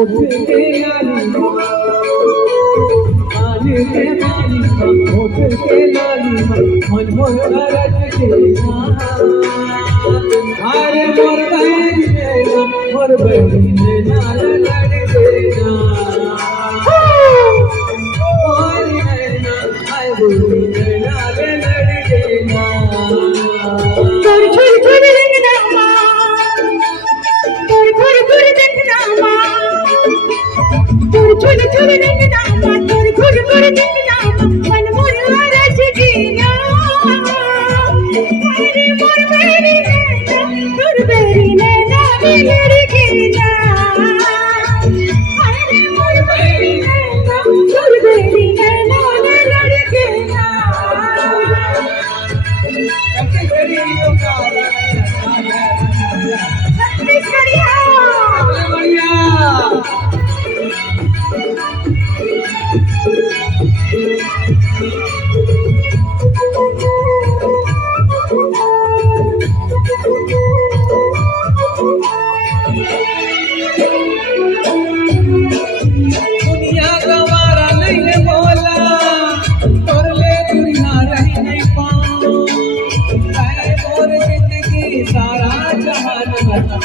होठ के लाली कान के माली होठ के लाली मन मोर रच के अरे मोर बहन ने नाल लड़ देना मोर नैना आय बोली नाल लड़ देना তোর ঝুর ঝুর দেখনা মা তোর ঘুর ঘুর দেখনা মা তোর ঝুর ঝুর দেখনা মা তোর ঘুর ঘুর দেখনা মন মোর রচ গিনা আরে মোর বেরি নैना তোর বেরি নैना লড় গিনা আরে মোর বেরি নैना তোর বেরি নैना লড় গিনা दुनिया गवारा नहीं बोला और ले दुनिया रही नहीं पाऊं है और जिंदगी सारा जहान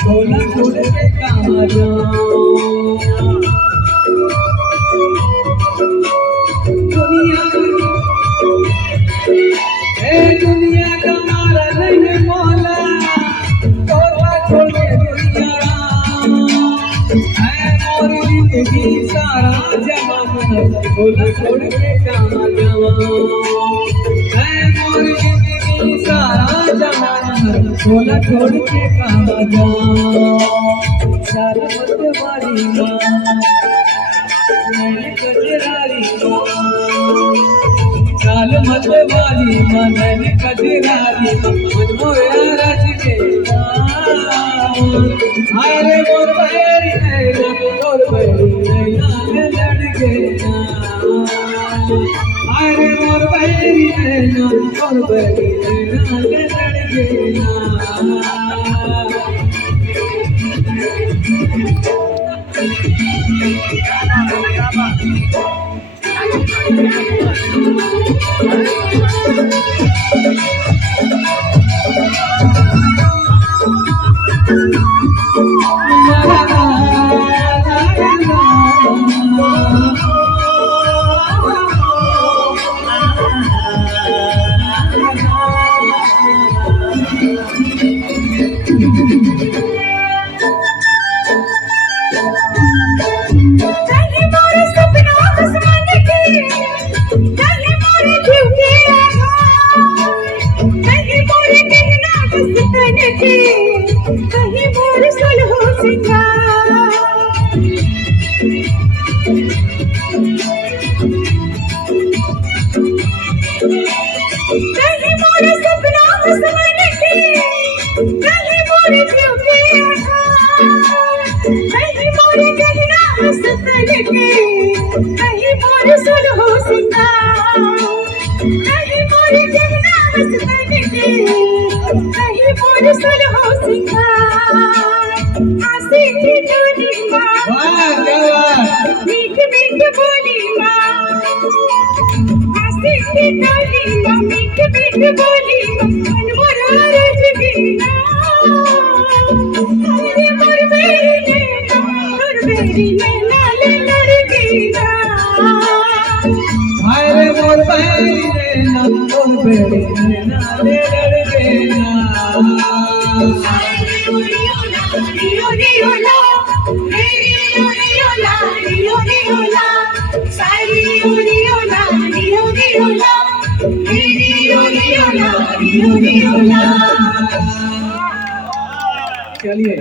बोला छोड़ के कहाँ जाऊं दुनिया गवारा नहीं बोला छोड़ के दुनिया और जिंदगी सारा जहान बोला छोड़ के कहाँ जाऊं है और जिंदगी सारा जहान बोला छोड़ के कहाँ जाऊं साल मत वाली माँ मैंने कजरारी माँ साल मत वाली माँ मैंने कजरारी मन मोया रच के अरे मोर बैरी नैना तोर बैरी नैना लड़ गया अरे मोर बैरी नैना तोर बैरी नैना लड़ गया कहीं मोर सपना आसमान के कहीं मोर झुके आकाश कहीं मोर कहना मस्तान के कहीं मोर सुलहो सिंगार कहीं मोर सपना आसमान के कहीं मोर झुके आकाश कहीं मोर कहना मस्तान के कहीं मोर सुलहो सिंगार कहीं मोर कहना मस्तान के कहीं मोर सुलहो सिंगार आशिक की टोली माँ मीठ मीठ बोली माँ आशिक की टोली माँ मीठ मीठ बोली माँ मन मोर रच गया अरे मोर बेरी नैना मोर बेरी नैना लड़ गया अरे मोर बैरी नैना तोर बैरी नैना लड़ गया रियो रियो ला रियो रियो ला रियो रियो ला सारी रियो ला रियो रियो ला रियो रियो ला रियो रियो ला चलिए।